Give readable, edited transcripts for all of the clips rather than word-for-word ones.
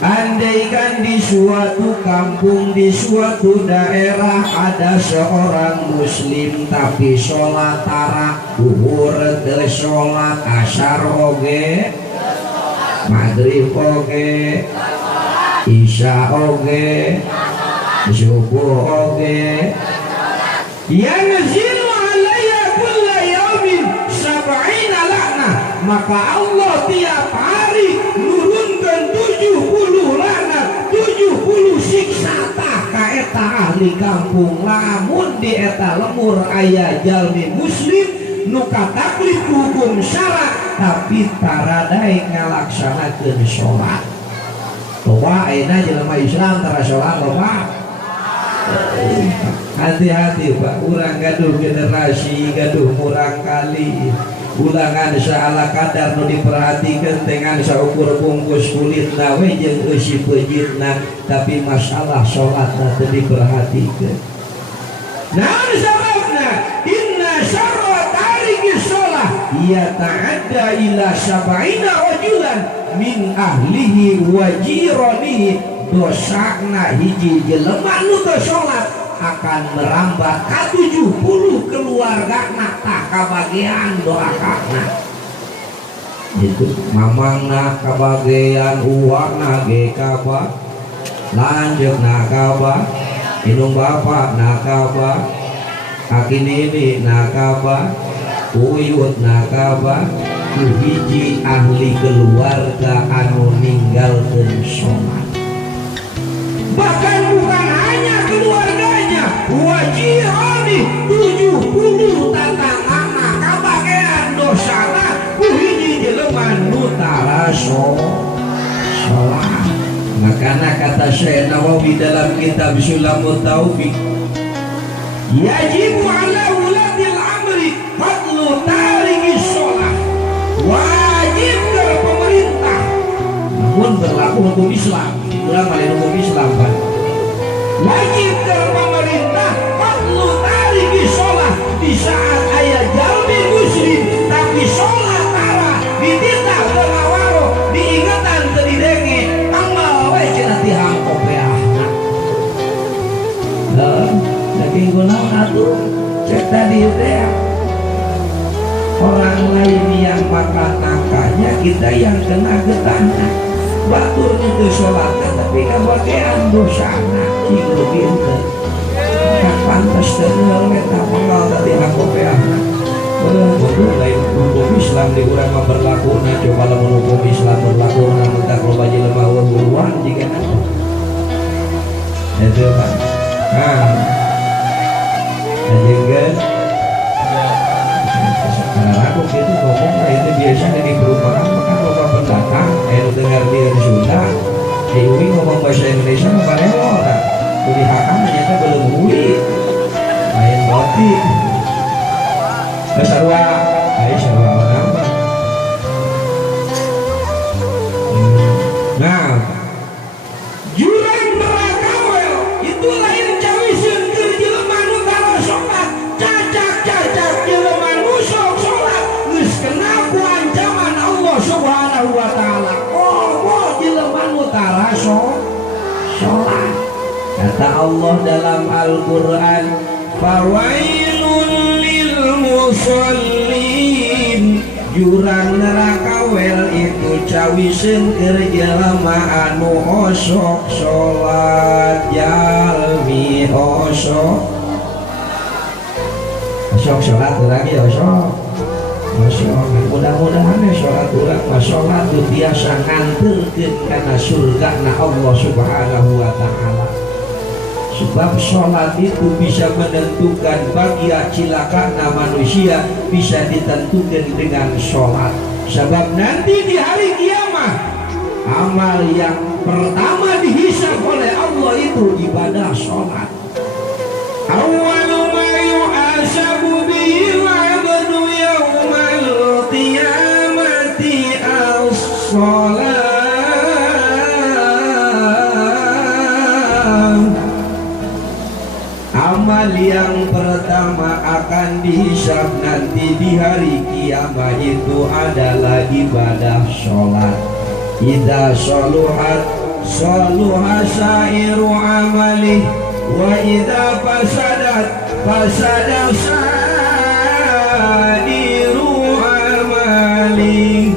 Andaikan di suatu kampung, di suatu daerah ada seorang muslim tapi sholat tarak, duhur teu sholat, asar oge, maghrib oge, isya oge, subuh oge. Ya nazilu alayya kulla yaumin sab'ina la'nah, maka Allah tiap hari nurunkan 70 laknat, 70 siksa tah ka eta ahli kampung. Lamun di eta lemur aya jalmi muslim nu kataklif hukum syara tapi taradai ngalaksanakeun sholat. Loba ayeuna jelema Islam tara sholat loba. Hati-hati Pak, urang gaduh generasi, gaduh murang kali. Ulangan saala kadar nu diperhatikan dengan saukur bungkus kulitna we jeung eusi peujitna, tapi masalah salatna teu diperhatikan. Naon sababna? Inna syarra tariki shalah yata'adda ila sab'ina rajulan min ahlihi wa jiranihi. Dosana hiji jelema nu teu salat akan merambat ka 70 keluargana tah kabagean doakana. Itu mamangna kabagean, uwakna ge kaba, lanjutna kaba, inung bapakna kaba, aki nini na kaba, uyutna kaba, ku hiji ahli keluarga anu ninggalkeun salat. Bahkan bukan hanya keluarganya, wajirani 70 tatanganna kabagean dosana ku hiji jelema nu tara sholat. Makana kata Syekh Nawawi dalam kitab Sulamut Taufik, yajibu ala ulatil amri fadlu tariki sholat. Wajib ke pemerintah, namun berlaku hukum Islam. Kurang paling hukum Islam kan. Wajib ke pemerintah fadlu tariki sholat. Di saat ayah jalmi muslim tapi sholat tara dititah berngawaro diingatan terdidenge tambal we cenah tihang kopeahna. Jadi gunawan atuh cek tadi teh orang lain yang makan nangkanya, kita yang kena getahnya. Batur itu sholat tapi kabagean dosana cingrukin teh kan pantas terus eta manggal tadi hakopeahna. Bodoh lain hukum Islam di urang mah berlakuna, coba lamun hukum Islam berlakuna mentah loba jelema urang jika ada. Itu kan. Jangan sekarang aku gitu ngomong itu biasanya di perumahan makan loba pendatang dengar dia di Sunda Dewi ngomong bahasa Indonesia mah lewat tak kudu hakam ternyata belum uli lain boti sarua ai sarua nambah. Nah jurang neraka itu lain cawiseun keur jelema nu tara sholat, cacak jelema nu sok sholat geus kena ku ancaman Allah Subhanahu wa taala. Sholat. Kata Allah dalam Al-Quran, fawailun lil musallin, jurang neraka wel itu cawiseun keur jelema anu osok sholat. Jalmi osok sholat lagi osok. Mudah-mudahan sholat urang mah sholat biasa nganterkeun kana surgana Allah Subhanahu wa taala. Sebab sholat itu bisa menentukan bahagia cilakana manusia, bisa ditentukan dengan sholat. Sebab nanti di hari kiamat amal yang pertama dihisab oleh Allah itu ibadah sholat. Awwalu ma yu'asabu bihi al-'abdu yawmal qiyamati as-shalah. Amal yang pertama akan dihisab nanti di hari kiamat itu adalah ibadah sholat. Idza sholuhat saluha sairu amali wa idza fasadat fasada sadiru amali.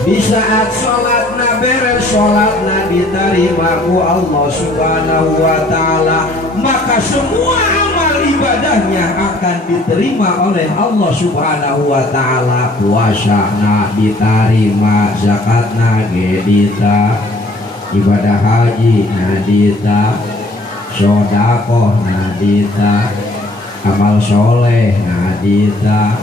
Di saat sholatna beres, sholatna diterima ku Allah subhanahu wa ta'ala, maka semua amal ibadahnya akan diterima oleh Allah subhanahu wa ta'ala. Puasana diterima, zakatna gedita, ibadah haji nadita, sodakoh nadita, amal soleh nadita.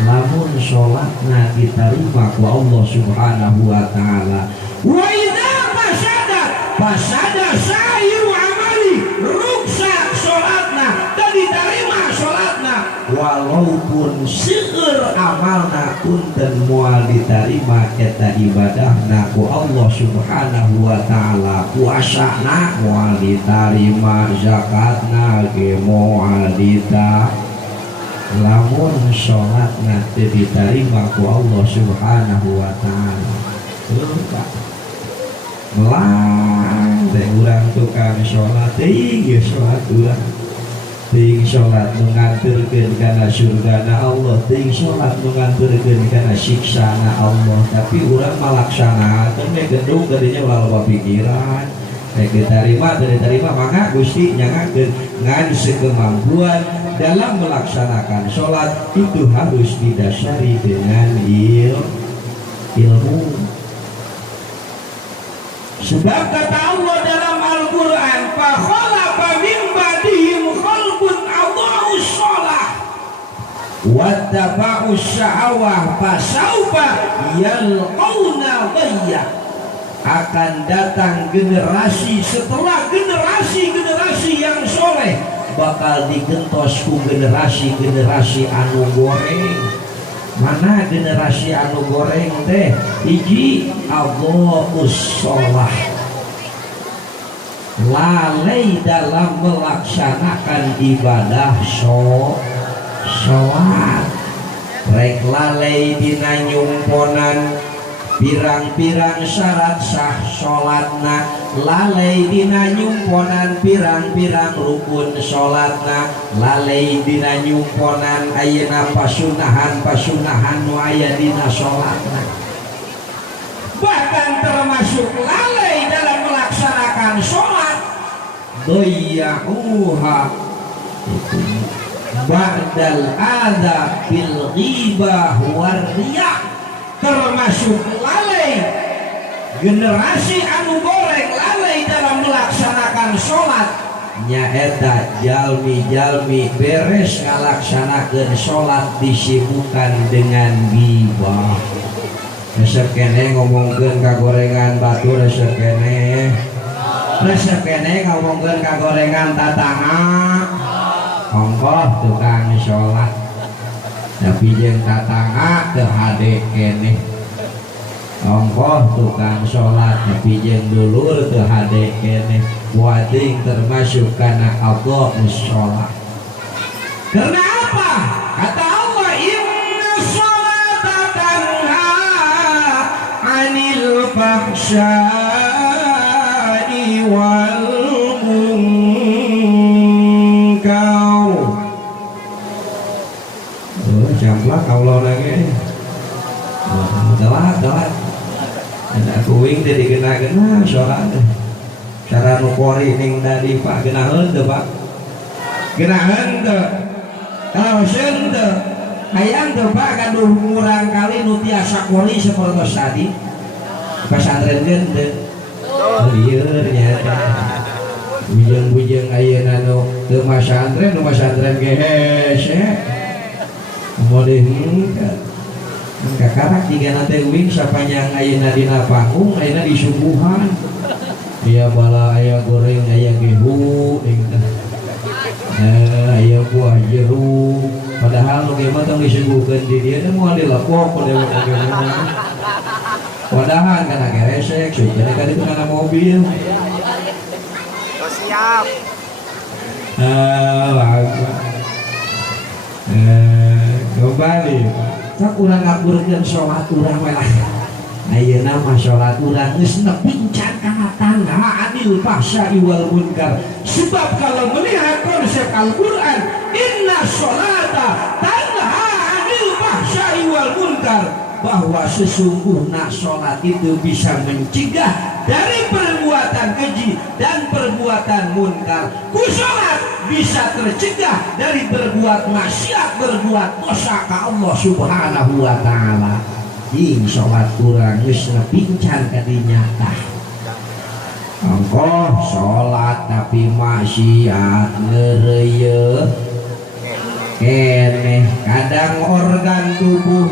Lamun sholatna diterima ku Allah subhanahu wa ta'ala. Wa idza fasada sairu amali, ruksak sholatna dan diterima sholatna, walaupun seueur amalna punten moal diterima eta ibadahna ku Allah subhanahu wa ta'ala. Puasana moal diterima, zakatna ge moal diterima. Lamun sholatna teu diterima ku Allah subhanahu wa ta'ala, lupa melang teh urang tukang sholat teuing ge sholat urang, teuing sholat nu nganturkeun kana surgana Allah, teuing sholat nu nganturkeun kana siksana Allah, tapi urang malaksanakeun we gendung tadinya ulah loba pikiran. Diterima maka Gusti nyangakeun ngan sekemampuan dalam melaksanakan sholat itu harus didasari dengan ilmu. Sebab kata Allah dalam Al-Quran, fa khalafa min ba'dihim khalqun adha'us shalah wattaba'us syahawah fasawfa yalqauna ghayya. Akan datang generasi setelah generasi yang soleh bakal digentos ku generasi anu goreng. Mana generasi anu goreng teh? Hiji adha'us shalah, lalai dalam melaksanakan ibadah sholat, rek lalai dina nyumponan pirang-pirang syarat sah sholatna, lalai dina nyumponan pirang-pirang rukun sholatna, lalai dina nyumponan ayeuna pasunahan nu aya dina sholatna. Bahkan termasuk lalai dalam melaksanakan sholat, doya'uha ba'dal adha bil ghibah war riya. Termasuk lalai generasi anu goreng lalai dalam melaksanakan sholat, nyaeta jalmi beres ngalaksanakeun sholat disibukkan dengan ghibah. Resep kene ngomongkeun kagorengan batu, resep kene ngomongkeun kagorengan tatangga, ongkoh tukang sholat. Tapi jeung tatangga teu hade keneh, ongkoh tukang sholat tapi jeung dulur teu hade keneh. Wading termasuk kana adha'us shalah. Karena apa? Kata Allah, inna sholata tanha 'anil fahsya'i wal munkar. Jamplak Allah lagi, telat. Ada kuing teh digena-gena sholat. Cara nukori ning tadi Pak genaheun teu Pak, genaheun teu, kaoseun teu, hayang teu Pak kaduh ngurang kali nu tiasa kori sapertos tadi. Pasantrenkeun teu. Oh ieu nyata. Bujeng-bujeng ayeuna nu teu masantren, nu masantren ge hese. Modeh kakarak tiga nate wing sapanyang ayeuna dina panggung, ayeuna di subuhan. Dia bala aya goreng aya gehu aya buah jeruk, padahal nu ge mah tong disuguhkeun di dieu teh moal dilapok ku dewe bagaimana. Padahal kana geresek sujeuna ka ditu kana mobil. Siap. Kembali tak urang ngaburkeun sholat urang we lah. ayeuna mah salat urang geus nepincan kana tangga anil fahsya'i wal munkar. Sebab kalau melihat konsep Al-Qur'an, inna sholata tanha anil fahsya'i wal munkar, bahwa sesungguhnya sholat itu bisa mencegah dari perbuatan keji dan perbuatan munkar. Ku sholat bisa tercegah dari berbuat maksiat, berbuat dosa ke Allah Subhanahu wa ta'ala. Ing sholat kurang geus nepincan kadinya tah. Engko sholat tapi maksiat ngeureuyeun keneh. Kadang organ tubuh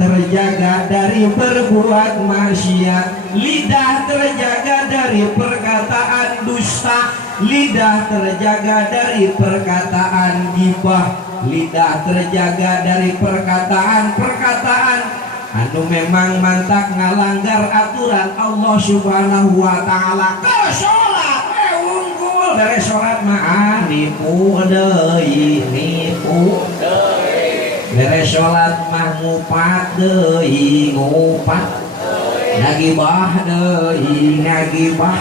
terjaga dari berbuat maksiat, lidah terjaga dari perkataan dusta, lidah terjaga dari perkataan ghibah, lidah terjaga dari perkataan-perkataan anu memang mantak ngalanggar aturan Allah Subhanahu wa ta'ala. Kalau sholat unggul dari sholat mah nipu deui, nipu deui. Dari sholat mah ngupat deui, ngupat ngagibah deui, ngagibah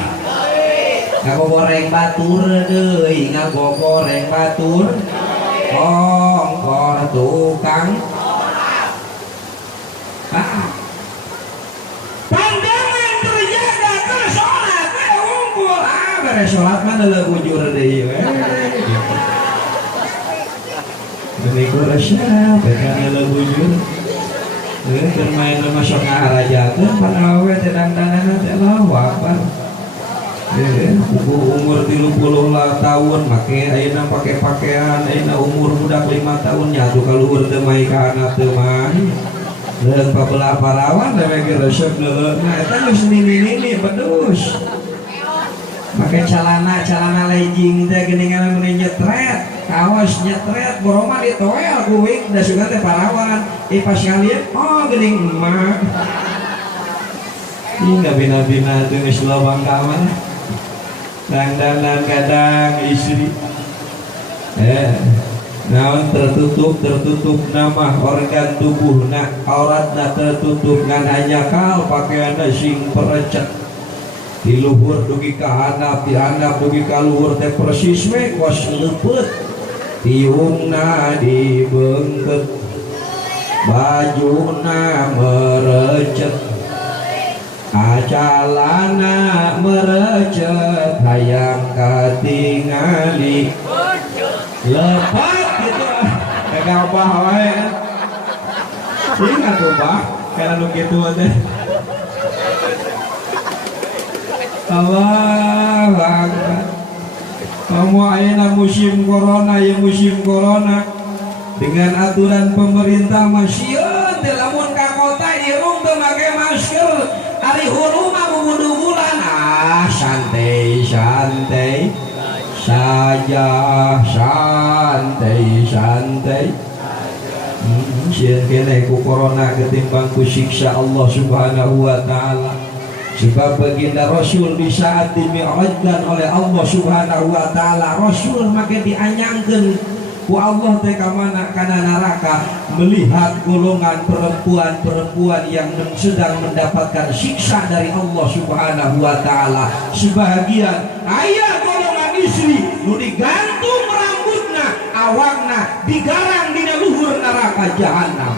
ngagogoreng batur deui, ngagogoreng batur ongkor tukang. Pandangan terjaga ke sholat unggul. Beres sholat mah leuleuh bujur deui we. Demi kurasya bekan leuleuh bujur. Keur main masuk ngaharajakeun panawe teh dangdangan teh Allahu Akbar. Umur 30 tahun make ayeuna pake pakaian, ayeuna umur budak 5 tahun nya tuh kaluhur teu mai ka anak teu mai. Dan pabelah parawan lewegi resep dulu. Nah itu geus nini pedus. Pakai celana legging teh geuningan mun nyetret, kaos nyetret, boroma ditoel kuing da sugan teh parawan. Pas ngalieu oh geuning emak. Ih bina-bina teh geus lobang ka mana. Dangdanan kadang istri. Naon tertutup nama organ tubuh na auratna tertutup ngan hanya kal pakaianna sing perecet di luhur dugi ka handap, di handap dugi ka luhur teh persis we kos leupeut, tiungna dibeungkeut, bajuna merecet, acalana merecet, hayang katingali lepat gitu kagak apa wae ingat tuh bah karena lu gitu teh Allah Akbar. Kamu ayeuna musim corona ya musim corona dengan aturan pemerintah masieun teh lamun ka kota irung teu make masker ari hulu mah bubudu bulan santai saja santai sieun keneh ku corona ketimbang ku siksa Allah Subhanahu wa ta'ala. Sebab baginda Rasul di saat dimi'rajkan oleh Allah Subhanahu wa ta'ala, Rasul make dianyangkeun ku Allah teh ka mana kana neraka melihat golongan perempuan-perempuan yang sedang mendapatkan siksa dari Allah Subhanahu wa ta'ala. Sebahagian aya golongan istri nu digantung rambutna, awakna digarang dina luhur neraka jahanam.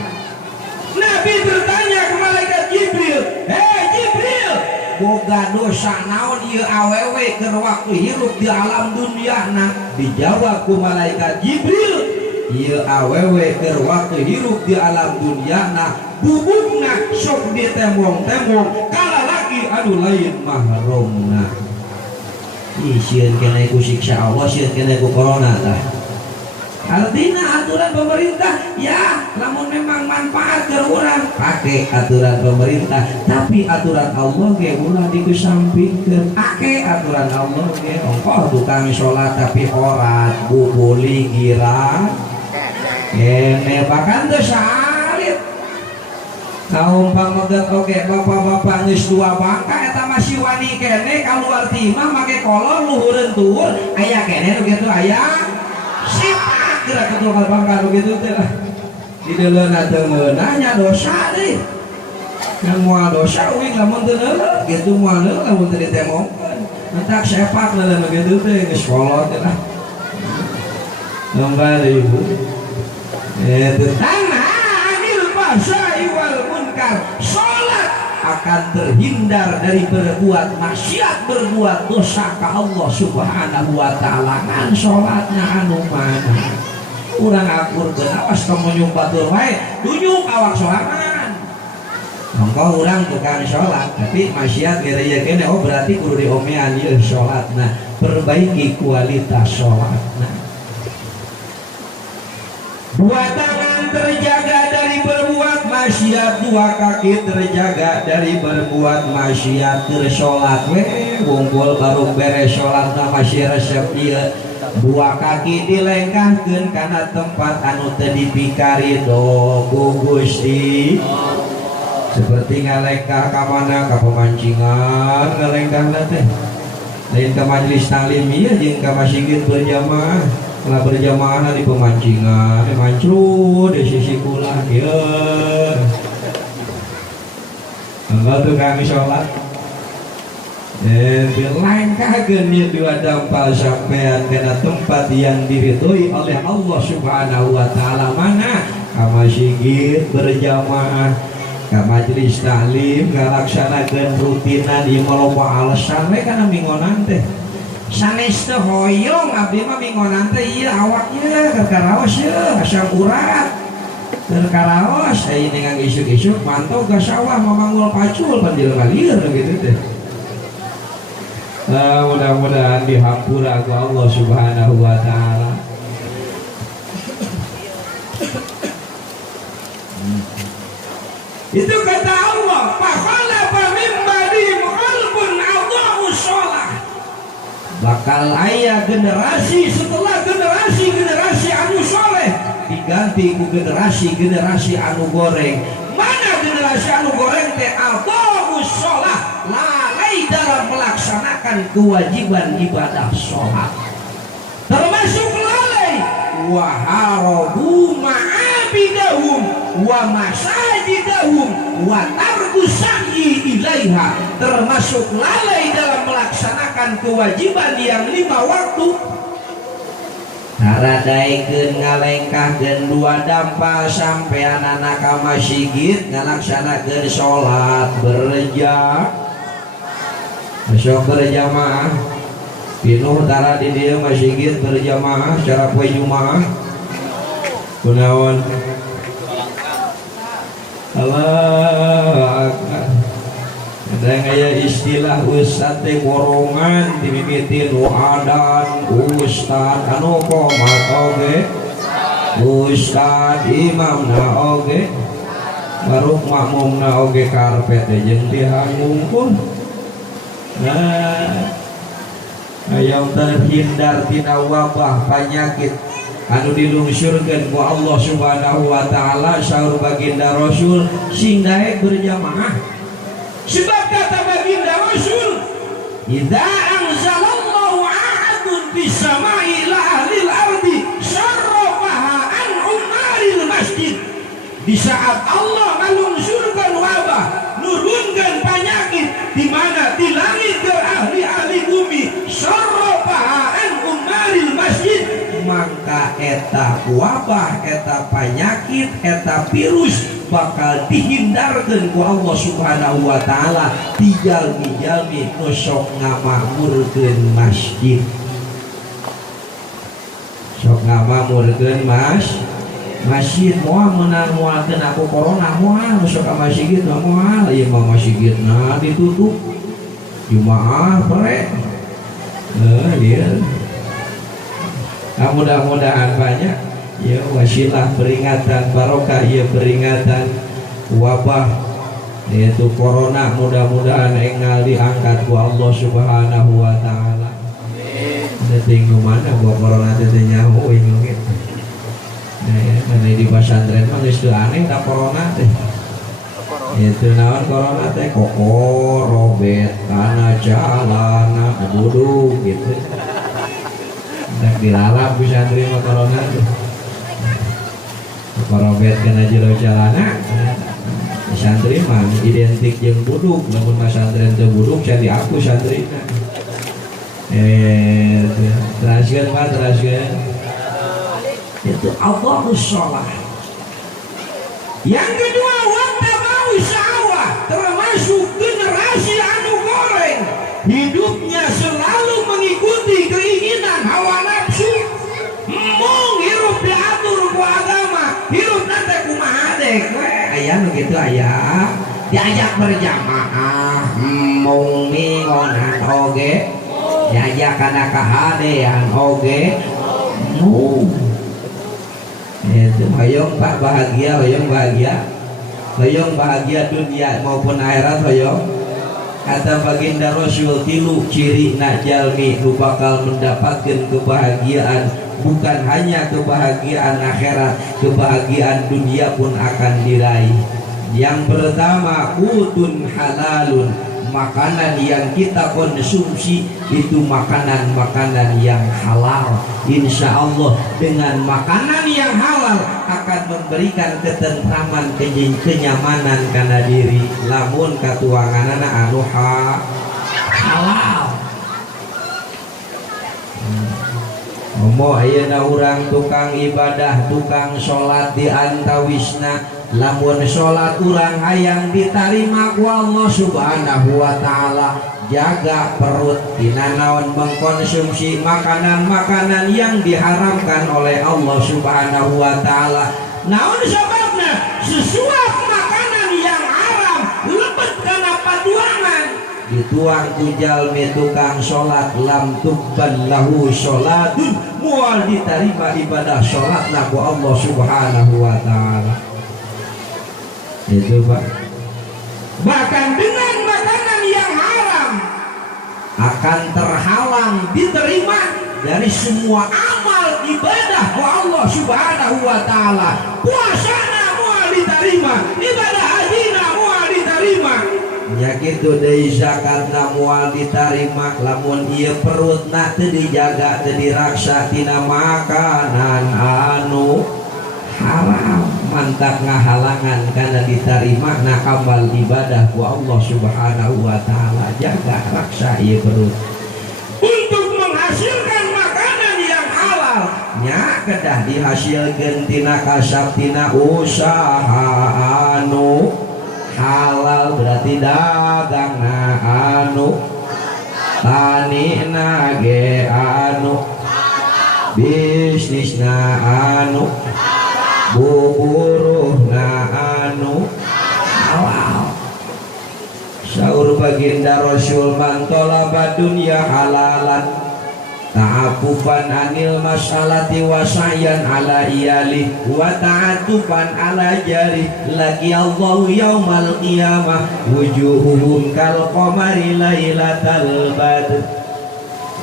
Nabi bertanya ke malaikat Jibril, "Hei Jibril, boga dosa naon ieu awewe keur waktu hirup di alam dunia?" Nah, dijawab ku malaikat Jibril, ieu awewe keur waktu hirup di alam dunia nah bubukna sok ditembong-tembong kala laki anu lain mahrumna. Ih sieun keneh ku siksa Allah, sieun keneh ku corona tah. Artinya aturan pemerintah ya namun memang manfaat ke orang pakai aturan pemerintah, tapi aturan Allah ge ulah dikesampingkeun. Pakai aturan Allah ge ongkoh tukang sholat tapi orat bubuli girang kene bahkan teu salit. Kaumpang meget oge bapak-bapak geus tua bangka eta masih wani kene kaluar timah make kolor luhureun tur aya kene kitu aya kira ketua bangka begitu teh di dalam nanya dosa deh yang mual dosa wing lamun teu neuleuh gitu mual neuleuh lamun teu ditemongkeun entak sepak leuleuh begitu teh geus kolot lah lomba deui ibu eta tanah anil fahsai wal munkar salat akan terhindar dari berbuat maksiat berbuat dosa ka Allah Subhanahu wa taala ngan salatna anu mana urang akurkeun awas kamu nyung batur wae tunjuk awak sorangan mongko urang tukang salat tapi maksiat gereja kene oh berarti kudu diomean ieu salatna perbaiki kualitas salatna dua tangan terjaga dari berbuat maksiat dua kaki terjaga dari berbuat maksiat keur salat we wungkul baru beres salatna masih resep ieu dua kaki dilengkahkeun kana tempat anu teu dipikari do ku Gusti seperti ngalengkah ka mana ka pemancingan ngalengkahna teh lain ka majelis taklim ieu jeung ka masjid berjamaah lah berjamaah di pemancingan mancru di sisi kula ieu anggal teu kami salat dilengkahkeun ieu dua dampal sampean kana tempat yang diridhoi oleh Allah Subhanahu wa taala mana ka masjid berjamaah ka majelis taklim ngalaksanakeun rutinan ieu maloba alasan we kana mingonan teh sanes teh hoyong abdi mah mingonan teh ieu awak ieu keur karaos ieu asam urat keur karaos aya ningali isuk-isuk mantau ka sawah mamangul pacul pan jelema lieur gitu teh. Mudah-mudahan dihampura ku Allah Subhanahu wa taala. Itu kata Allah, "Fakhalafa min ba'dihim khalfun adha'u shalah." Bakal aya generasi setelah generasi anu soleh diganti ku generasi anu goreng. Mana generasi anu goreng teh adha'u shalah, lalai dalam melaksanakan kewajiban ibadah sholat termasuk lalai wa harabu ma'abidahum wa masajidahum wa tarku sa'yi ilaiha termasuk lalai dalam melaksanakan kewajiban yang 5 waktu naradaikeun ngalengkahkeun dua dampal sampean anak ka masjid ngalaksanakeun sholat berjamaah besok berjamaah pinuh tara di dia masjid berjamaah secara poe Jumaah kunaon Allah akbar ada ngaya istilah ustad teh borongan dimimitin adan ustad anu qomat oge ustad imamna oge baru makmumna oge karpet jeung dihangungkeun. Nah, yang terhindar tina wabah penyakit anu dilungsurkeun ku Allah Subhanahu wa taala saur baginda Rasul sing daek berjamaah sebab kata baginda Rasul idza anzalallahu ahadun bis samai ila ahlil ardi syarrafaha an umaril masjid di saat Allah ngalungsurkeun wabah nurunkan penyakit di mana di langit ke ahli-ahli bumi syarrafa'an umaril masjid maka eta wabah eta penyakit eta virus bakal dihindarkan ku Allah Subhanahu wa taala di jalmi-jalmi nu sok ngamakmurkeun masjid sok ngamakmurkeun masjid moal menang moalkeun aku corona moal masuk ke masjid moal ieu mah masjidna ditutup Jumaah pare ieu mudah-mudahan banyak ya wasilah peringatan barokah ieu peringatan wabah yaitu corona mudah-mudahan enggal diangkat ku Allah Subhanahu wa taala. Deting nu mana gua corona teh nyaho we gitu. Mana di pesantren mah geus teu aneh da corona teh. Itu naon corona teh koko robet kana jalan buduk gitu. Dak dilalap pesantren mah corona teh. Koko robet kana jero jalana. santri mah identik jeung buduk, namun masantren teu buduk jadi aku santrina. Teraskeun mah teraskeun. Itu Allahus sholah. Yang kedua wattabau syahwah, termasuk generasi anu goreng, hidupnya selalu mengikuti keinginan hawa nafsu. Mung hirup diatur ku agama, hirup nanti kumaha dek aya nu kitu aya diajak berjamaah mung mingonan oge diajak kana kahadean oge itu hoyong Pak bahagia, hoyong bahagia dunia maupun akhirat hoyong. Kata baginda Rasul, tilu ciri nak jalmi nu bakal mendapatkan kebahagiaan, bukan hanya kebahagiaan akhirat, kebahagiaan dunia pun akan diraih. Yang pertama, utun halalun, makanan yang kita konsumsi itu makanan-makanan yang halal. Insya Allah dengan makanan yang halal akan memberikan ketentraman, kenyamanan karena diri. Lamun katuanganana anu halal. Ayeuna urang tukang ibadah, tukang sholat di antawisna, lamun sholat urang hayang ditarima ku Allah subhanahu wa ta'ala, jaga perut dina naon mengkonsumsi makanan-makanan yang diharamkan oleh Allah subhanahu wa ta'ala. Naon sebabna? Sesuap makanan yang haram lebet kana patuangan, dituang ku jalmi tukang sholat, lam tuqbal lahu sholatun, mual diterima ibadah sholatna ku Allah subhanahu wa ta'ala. Itu Pak. Bahkan dengan makanan yang haram akan terhalang diterima dari semua amal ibadah ku Allah subhanahu wa ta'ala. Puasana mual diterima, ibadah hajina mual diterima, nya kitu deui zakatna moal ditarima lamun ieu perutna teu dijaga, teu diraksa tina makanan anu haram, mantak ngahalangan kana ditarima na amal ibadah ku Allah subhanahu wa ta'ala. Jaga raksa ieu perut untuk menghasilkan makanan yang halal, nya kedah dihasilkeun tina kasab, tina usaha anu halal, berarti dagang na anu, tani na ge anu, bisnis na anu, buburuh na anu halal. Saur baginda Rasul, man talaba dunya halalan ta'afufan anil masalati wa sa'yan ala iyali wa ta'atufan ala jari laki Allahu yaumal qiyamah wujuhuhum kal qamari lailatal badr.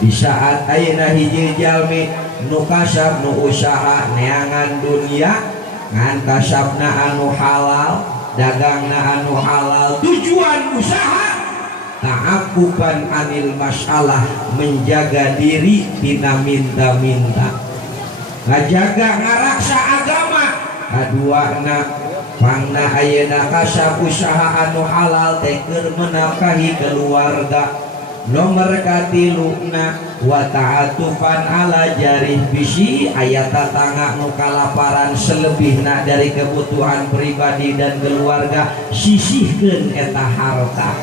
Di saat ayeuna hiji jalmi nu kasab nu usaha neangan dunia ngan kasabna anu halal, dagangna anu halal, tujuan usaha ta'akuban anil masalah, menjaga diri tina minta-minta, ngajaga ngaraksa agama. Kaduana pangna ayeuna kasab usaha anu halal teh keur menafkahi keluarga. Nomor katiluna wa ta'atufan ala jarih bisi, ayat tatangga nu kalaparan selebihna dari kebutuhan pribadi dan keluarga, sisihkeun eta harta.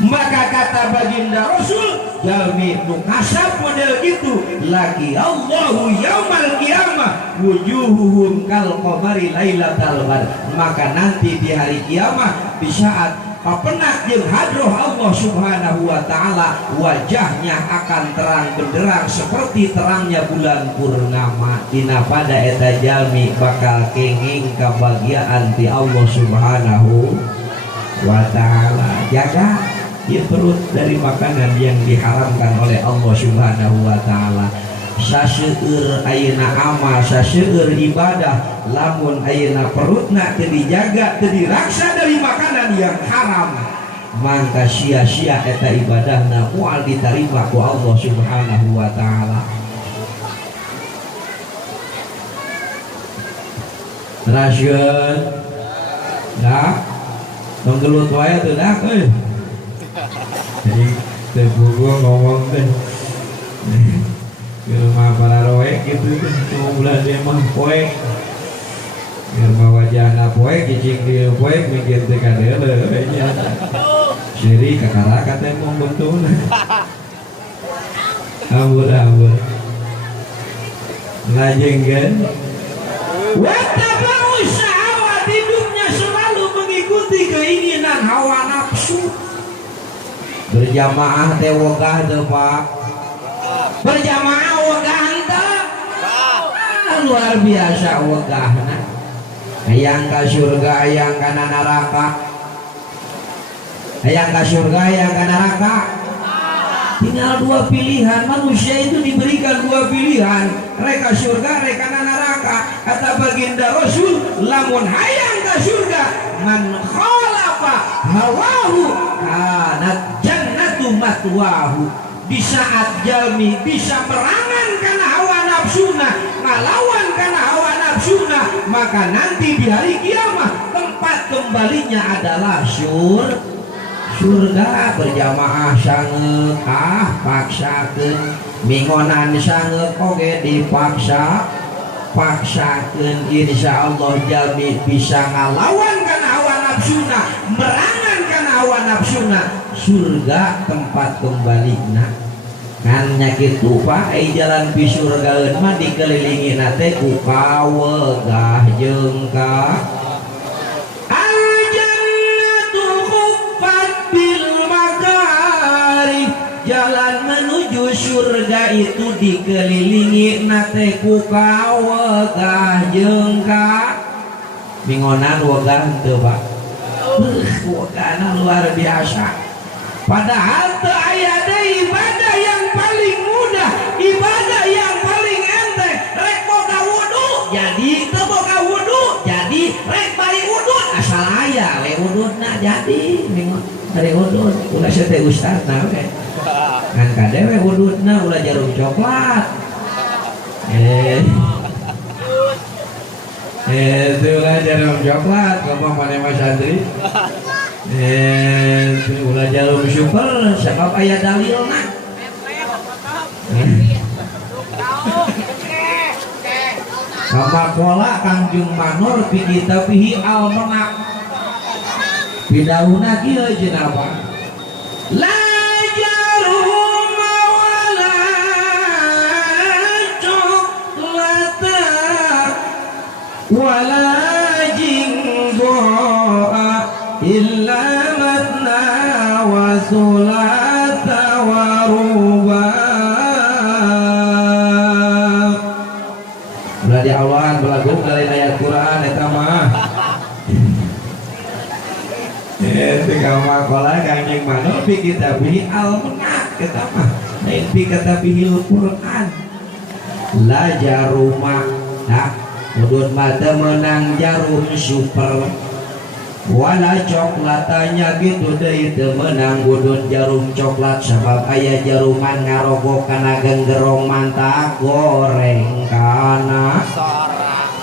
Maka kata baginda Rasul, jalmi nu kasab model gitu lagi Allahu yaumal qiyamah wujuhuhum kal qamari lailatal badr. Maka nanti di hari kiamat, di saat papenak jeung hadroh Allah subhanahu wa ta'ala, wajahnya akan terang benderang seperti terangnya bulan purnama. Dina pada eta jalmi bakal kenging kebahagiaan ti Allah subhanahu wa ta'ala. Jaga ya perut dari makanan yang diharamkan oleh Allah subhanahu wa ta'ala. Saseueur ayeuna amal, saseueur ibadah, lamun ayeuna perutna teu dijaga, teu diraksa dari makanan yang haram, maka sia-sia eta ibadahna moal ditarima ku Allah subhanahu wa ta'ala. Rasyeun dah menggelut wae tuh dah jadi tebugo ngomong teh ke rumah para roek gitu mau bulan dia mah poek biar wajahna poek cicing dia poek mikir teh kadeule nya jadi kakara kata mau betul ampun lajeng kan wattaba'u syahwat, hidupnya selalu mengikuti keinginan hawa nafsu. Berjamaah teh wogah teu Pak, berjamaah wogah teu luar biasa wogahna, hayang ka surga hayang kana neraka, hayang ka surga hayang ka neraka. Tinggal dua pilihan. Manusia itu diberikan dua pilihan, reka surga reka neraka. Kata baginda Rasul, lamun hayang ka surga man khalafa hawahu kanat jannatu matwahu. Di saat jalmi bisa merangan kana hawa nafsuna, ngalawan kana hawa nafsuna, maka nanti di hari kiamat tempat kembalinya adalah surga. Berjamaah sangeuk paksakeun, mingonan sangeuk oge paksakeun. Insyaallah jalmi bisa ngalawan kana hawa nafsuna, merangan kana hawa nafsuna, surga tempat kembalina. Kan nya kitu Pak, ai jalan pi surgaeun mah dikelilingi teh ku kawegah jeung ka jalan menuju surga itu dikelilingi nate ku kawegah jeung ka mingonan wegah teu Pak. Wegahna luar biasa. Padahal teu aya deui ibadah yang paling mudah, ibadah yang paling enteng. Rek boga wudu jadi teu boga wudu jadi rek bari wudu asal aya we wuduna jadi mingon bari wudu ulah teh ustazna we kan kadewe wududna ulah jarum coklat itu ulah jarum coklat ngomong mana mas santri ulah jarum super sebab aya dalilna sama pola Kangjung Manor pi kitabihi al-Manak pidauna kieu jenapa la wala jinggoa illa matna wa sulata wa ruba. Ulah diawalan belagu dari ayat Quran eta mah. Eta kama qala Kangjeng Manor fi kitabihi al-Manak eta mah. Lain fi kitabihil Quran. La jaruma udut mata menang jarum super wala coklatanya gitu deh itu menang udut jarum coklat sebab ayah jaruman ngarogok kana genggerong mantap goreng kana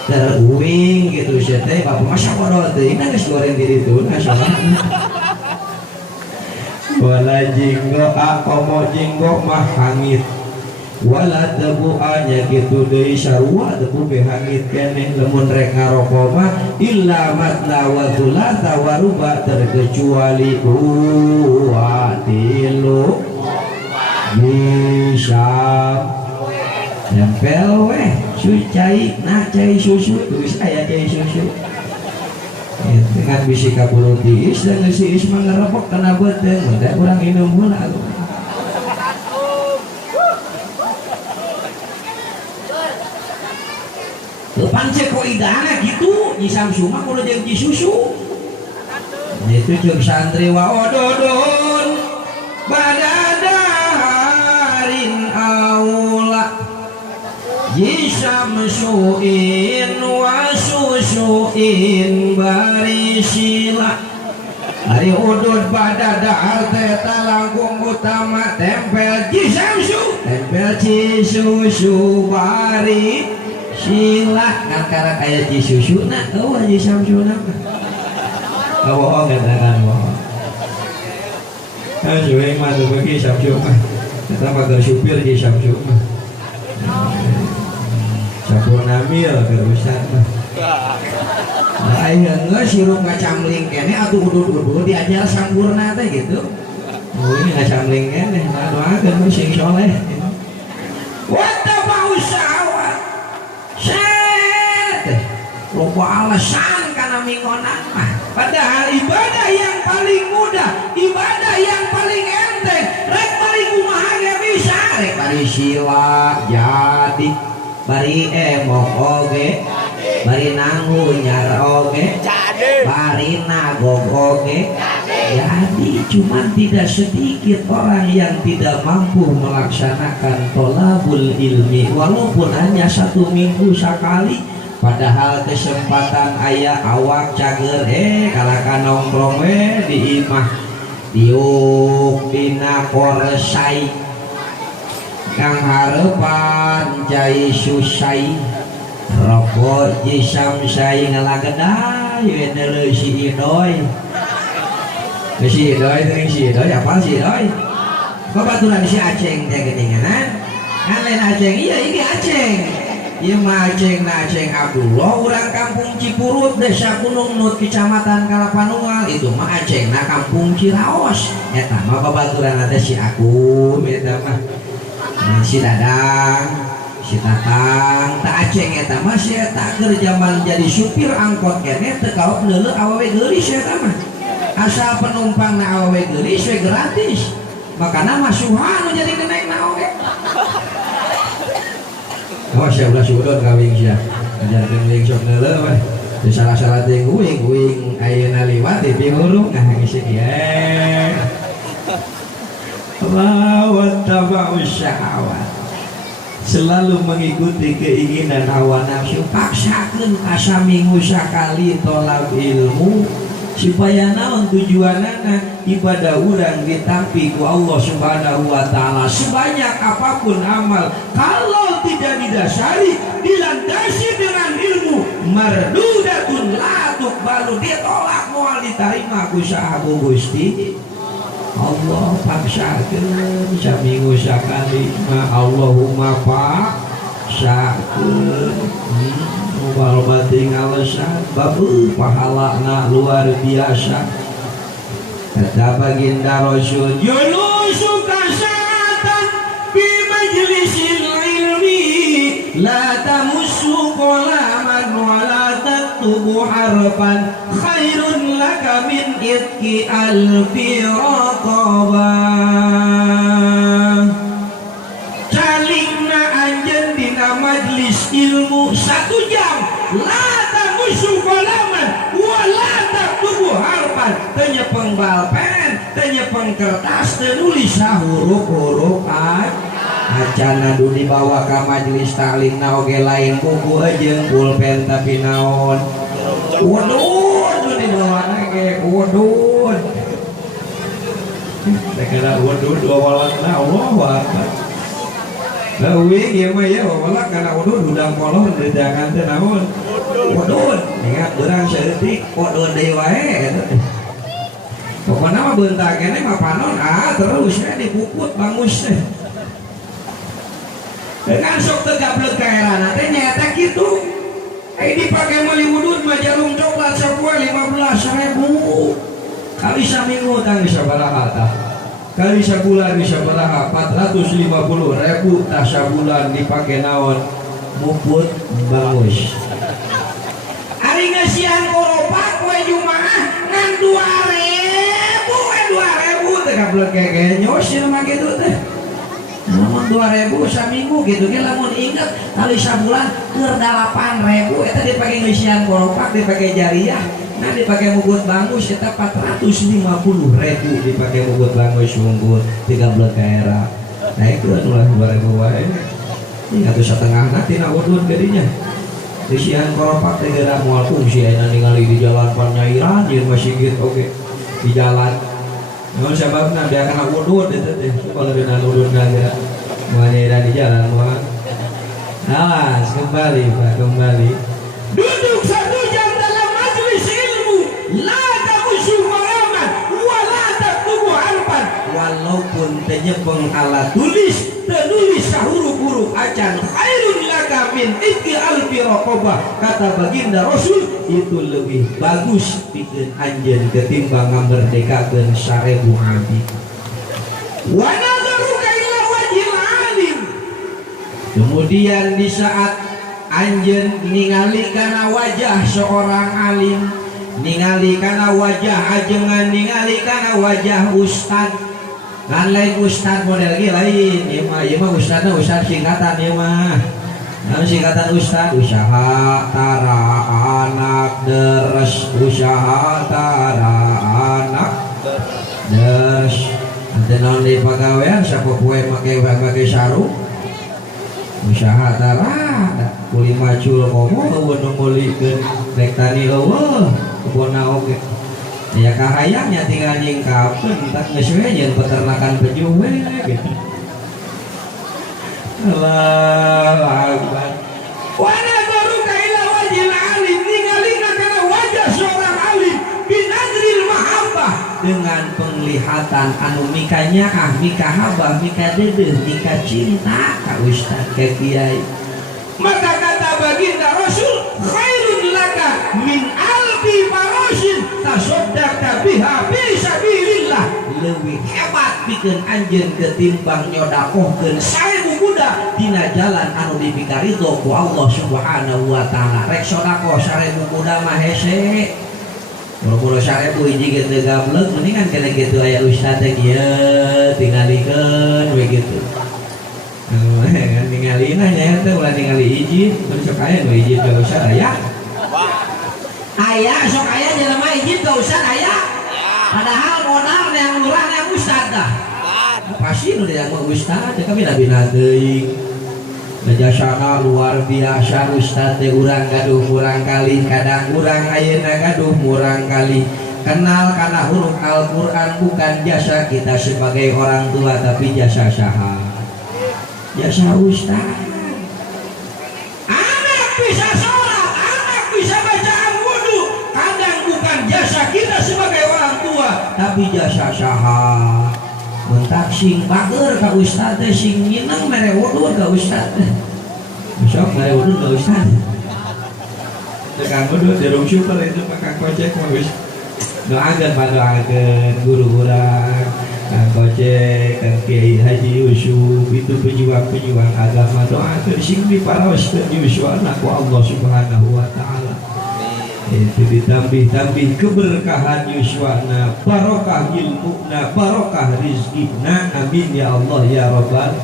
teruing gitu sete bapak masa bodoh teh ini geus goreng diri tuh nasional wala jinggo akomo jinggo mah hangit wala tebu anya gitu deui sarua tebu behangit keneh lamun rek ngaroko mah illa matna wa thulatha wa ruba terkecuali dua tilu bisa tempel weh cai nah cai susu tulis aya cai susu dengan bisi kabulu tiis dan si is mangarepok kana beuteung mun da urang minum heula pancek kok idana gitu Nyi Samsu mah kudu jeung Nyi Susu itu jeung santri wa ododon badadarin aula Nyi Samsuin wa susuin barisila ari udud badadahar teh langkung utama tempel Nyi Samsu tempel Nyi Susu bari sila ngangkara kayak Nyi Susu nah eueuh Nyi Samsu bohong ya kan bohong. Kan juga yang masuk bagi sabju mah. Kita pakai supir di sabju mah. Sabun namil kerusan mah. Ayo enggak sirup ngacamling kene atuh udud-udud diajar sampurna teh gitu. Oh ini ngacamling kene, nah doakeun we sing soleh. Wattaba usaha. Set. Loba alasan kana mingonan mah. Padahal ibadah yang paling mudah, ibadah yang paling enteng, rek bari kumaha ge bisa, rek bari sila jadi, bari emok oge, bari nanggu nyar oge, bari nagog oge. Jadi cuman tidak sedikit orang yang tidak mampu melaksanakan tolabul ilmi walaupun hanya 1 minggu sekali. Padahal kesempatan ayah awak cager kalakan nongkrong di imah diuk dina koresai kang harepan jai susai rokok jisam sai ngalagedah yeun si idoy apa si idoy kok baturan si Aceng teh geuningan kan lain Aceng iya ini Aceng. Ieu mah Aceng Abdullah urang kampung Cipurut desa Gunung Nut kecamatan Kalapanunggal itu mah Aceng na kampung Ciraos eta mah babaturan teh si Akum eta mah si Dadang si Tatang ta Aceng eta mah si eta keur zaman jadi supir angkot keneh teu kaot neuleuh awewe geulis eta mah asal penumpang na awewe geulis we gratis makana mah suha nu jadi kenek na oge. Oh siya ulah sudon kawing siya ngajarkan wing sok neuleuh mah di salah-salah teh wing ayeuna liwat di pingurung ngisi ya wattaba syahwat selalu mengikuti keinginan hawa nafsu paksakeun asa minggu sakali tolab ilmu supaya naon tujuanana ibadah urang ditampi ku Allah Subhanahu wa taala sebanyak apapun amal kalau tidak didasari dilandasi dengan ilmu mardudatun la tuqbalu ditolak moal diterima ku sahabu Gusti Allah paksakeun saminggu sakali ma Allahumma paksakeun wal bating alasan babu pahalana luar biasa kata baginda Rasul julusu kasatan bi majlisil ilmi la tamussu qalaman wa la taktubu harfan khairun laka min itki alfi raqabah calingna anjeun dina majlis ilmu 1 jam la tamussu qalaman wa la taktubu harfan teu nyepeng balpen teu nyepeng kertas teu nulis huruf-huruf acana nu dibawa ka majelis taklimna oge lain buku jeung pulpen tapi naon udud nu dibawa ge udud teh kana udud awalna Allahu akbar leuwih ieu mah ya walak kana udud udang kolon dedangan teh naon udud ingat urang saeutik udud deui wae eta pokona mah beuntak keneh mah panon terus dipuput bangus teh dengan sok tegapleuk ka erana teh nyaeta kitu dipake meuli udud mah jarum coklat sapoe 15.000 kali saminggu tang sabaraha tah kali sabulan bisa baraha 450.000 tah sabulan dipake naon muput bangus ari ngeusian koropak we jumaah ngan 2.000 teh kapleuk keke nyosin mah kitu teh namun 2.000 saminggu gitu ge lamun inget kali sabulan keur 8.000 eta dipake ngeusian koropak dipake jariah nah dipake mugut bangus eta 450.000 dipake mugut bangus unggul 13 daerah nah itu adalah 2.000 wae ini atuh satengahna tina udud gadinya isian koropak teh geura moal fungsi ayeuna ningali di jalan Panyairan jeung masjid oge di jalan namun sababna dia kana udud eta teh paleureunan ududna geura moal nyaira di jalan moal awas kembali Pak kembali duduk 1 jam dalam majelis ilmu la tamus walaupun tenyepeng ala tulis tenulis sahuruf-huruf acan khairun laka min iki alfi raqabah, kata baginda Rasul itu lebih bagus pikeun anjeun ketimbang ngamerdekakeun 1000 abdi. Wa nadharuka ila wajhil alim. Kemudian di saat anjeun ningali kana wajah seorang alim, ningali kana wajah ajengan, ningali kana wajah ustad. Kan lain ustad model lagi lain, ieu mah ustadna ustad singkatan ieu mah. Nah, singkatan ustad usaha tara anak deres, usaha tara anak deres. Ante naon di pagawean sapopoe make sarung. Usaha tara kuli macul komo eueun ngulikeun rek tani eueuh kebonna oge. Ya kahayangnya tinggal nyingkapeun tak geus we nyeun peternakan bejuh we gitu. Allahu Akbar. Wa nadharuka ila wajhil alim, ningalina kana wajah seorang alim binadril mahabbah, dengan penglihatan anu mika nyaah, mika habah, mika deudeuh, mika cinta ka ustaz ka kiai. Maka kata baginda Rasul, khairun laka min alfi farasin tasaddaqta biha fi sabilillah, leuwih hebat pikeun anjeun ketimbang nyodakohkeun 1000 kuda dina jalan anu dipikaridho ku Allah Subhanahu wa taala. Rek sodakoh 1000 kuda mah hese. Boro-boro 1000 hiji geus teu gablek, mendingan kena kitu aya ustaz teh kieu tingalikeun we kitu. Kan ningalina nya teh ulah ningali izin, terus sok aya nu izin ka ustaz aya. Aya sok aya jelema izin ka ustaz aya. Padahal modal yang lurah yang ustaz dah. Pasti nu dia mah ustaz teh kami labina teuing. Jasana luar biasa ustaz teh urang gaduh urang kali, kadang urang ayeuna gaduh urang kali. Kenal kana huruf Al-Qur'an bukan jasa kita sebagai orang tua, tapi jasa saha? Jasa ustaz. Anak bisa sholat, anak bisa bacaan wudu, kadang bukan jasa kita sebagai orang tua, tapi jasa saha? Mentak sing bager ka ustaz teh, sing ngineng mere wudu ka ustaz teh. Sok mere wudu ka ustaz. Tekan wudu derung syukur itu Kang Kocek mah wis. Doakeun padoakeun guru urang, Kang Kocek, Kang Kiai Haji Yusuf, itu pejuang-pejuang agama, doakeun sing diparaoskeun yuswana ku Allah Subhanahu wa taala. Itu ditambih-tambih keberkahan yuswana, barokah ilmuna, barokah rizkina, amin ya Allah ya Rabbal.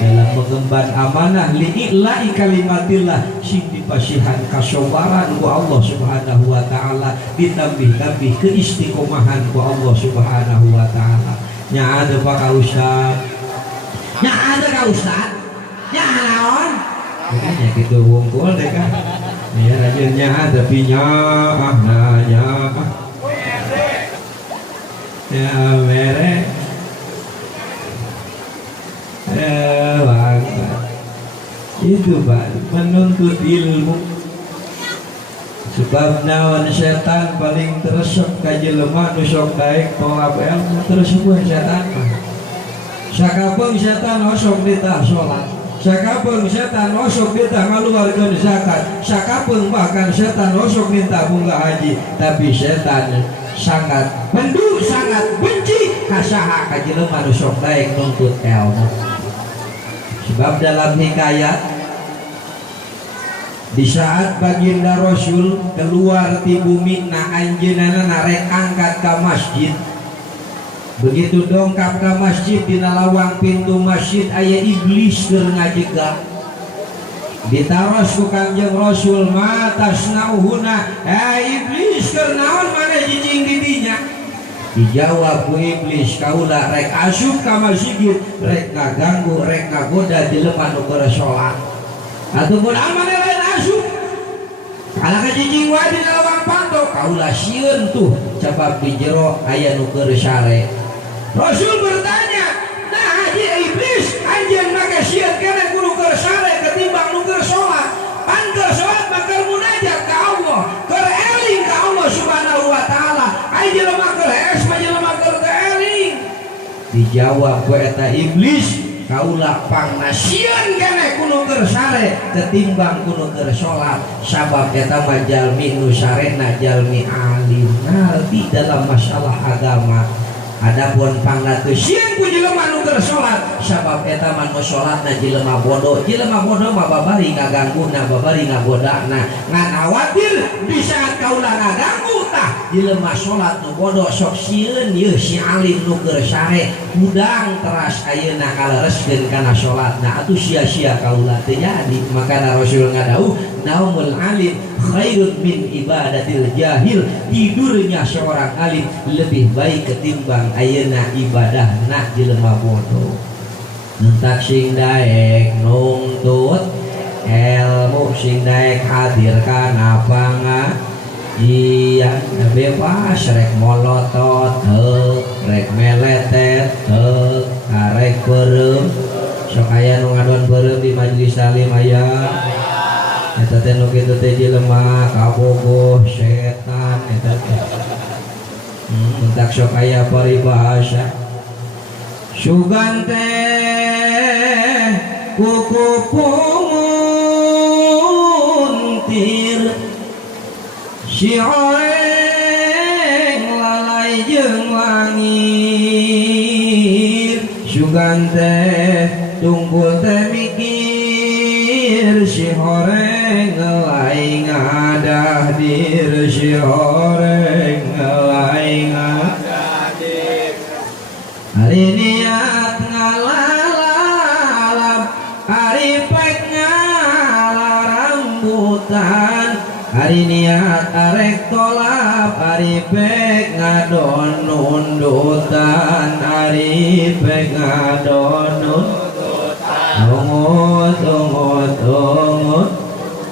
Dalam mengemban amanah li'illa'i kalimatillah, sing dipasihan kasobaran ku Allah Subhanahu wa taala, ditambih-tambih keistiqomahan ku Allah Subhanahu wa taala. Nya ada Pak ka ustaz, nya ada ka ustaz, nya naon makanya kitu wungkul deh kan. Ya rajinnya ada pinya nanya ya mere itu Pak, menuntut ilmu. Sebab naon setan paling teresep ka jelema nu sok daek tolak ilmu, teresep setan. Sakapeung setan osok ditah salat, sakapeung setan osok ditah ngaluarkeun zakat, sakapeung bahkan setan osok minta bunga haji, tapi setan sangat bendu, sangat benci ka saha ka jelema nu sok daek nuntut ilmu. Sebab dalam hikayat, di saat baginda Rasul keluar ti bumi na anjeunna narek angkat ka masjid, begitu dongkap ka masjid dina lawang pintu masjid aya iblis keur ngajegal. Ditaros ku Kangjeng Rasul, matasnauhuna, iblis keur naon maneh jijing di dinya? Dijawab ku iblis, kaula rek asup ka masjid, rek ngaganggu, rek ngagoda jelema nu keur salat. Ataupun amane lain asup. Ala kajijing wae di lawang panto, kaula sieun tuh, cabab di jero aya nu keur sare. Rasul bertanya, nah haji iblis, anjeun make sieun keneh kudu keur sare ketimbang nu keur salat. Pan keur salat mah keur munajat ka Allah, keur eling ka Allah Subhanahu wa taala. Ai jelema keur es mah jelema keur eling. dijawab ku eta iblis, kaulah pangnasieun keneh kudu keur sare ketimbang kudu keur salat. Sabab eta mah jalmi nu sarena jalmi alim ngarti dalam masalah agama. Adapun pangnasieun ku jelema nu keur salat, sabab eta mah nu salatna jelema bodoh. Jelema bodoh mah babari ngagangguna, babari ngagodana, ngan awatir di saat kaulah ngaganggu tah jelema salat nu bodoh sok sieun yeuh si alim nu keur sare hudang teras ayeuna kalereskeun kana salatna atuh sia-sia kaulah teu jadi. Makana Rasul ngadauh naumul alim khairun min ibadatil jahil, tidurnya seorang alim lebih baik ketimbang ayeuna ibadahna jelema bodoh. Entak sing daek nuntut ilmu, sing daek hadir kana pengajian bebas rek molotot teu, rek meletet teu, karek peureum sok aya nu ngadon peureum di majelis salim aya. Eta teh nu kitu teh jelema kabogoh setan eta teh. Entak sok aya paribahasa sugan teh kuku puntir si oreng lalai jeung langit. Sugan teh tungkul teh mikir si horeng ngelai ngadah dir, si horeng ngelai ngadah dir. Hari niat ngalalap, hari pek ngalarambutan, hari niat arek tolap, hari pek ngadon nundutan, hari pek ngadon nundutan. Tungut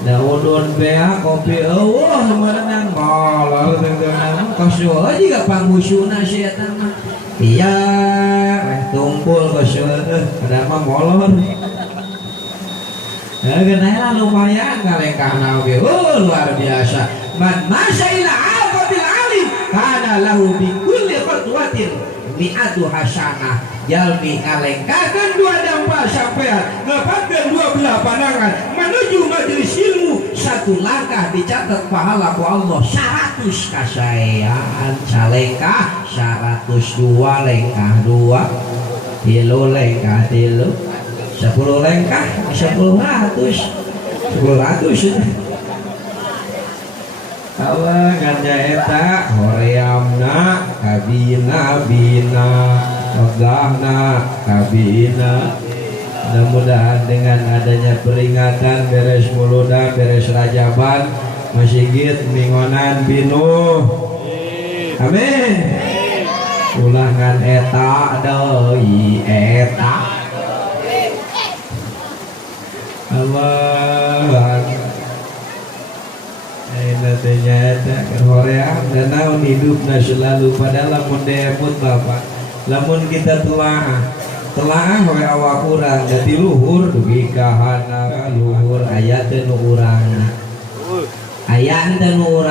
daudun bea kopi eueuh meunang molor teuing kosul jiga pangusuna si eta mah iya weh tumpul kosul ada mah molor. Geuna lumayan kalengkahna oge luar biasa. Man masaila afatil alim kana lahu bi kulli khatwatin mi'atu hasanah. Jalmi ngalengkakeun dua dampa sampean ngapatkeun dua belah pandangan menuju majelis ilmu, satu langkah dicatat pahala ku Allah 100 kasaean. Salengkah 100, dua lengkah 2, 3 lengkah 3, 10 lengkah 10 ratus. Allah nganja eta horeamna kabina bina megahna kabina. Mudah-mudahan dengan adanya peringatan beres muludan beres rajaban masigit mingonan binuh, amin. Ulah ngan eta deui eta Allah ternyata hoream dan naon hidupna selalu pada lamun demut Bapak. Lamun kita telah we awak urang jadi luhur dugi kahana luhur aya teu nu urang aya teu nu urang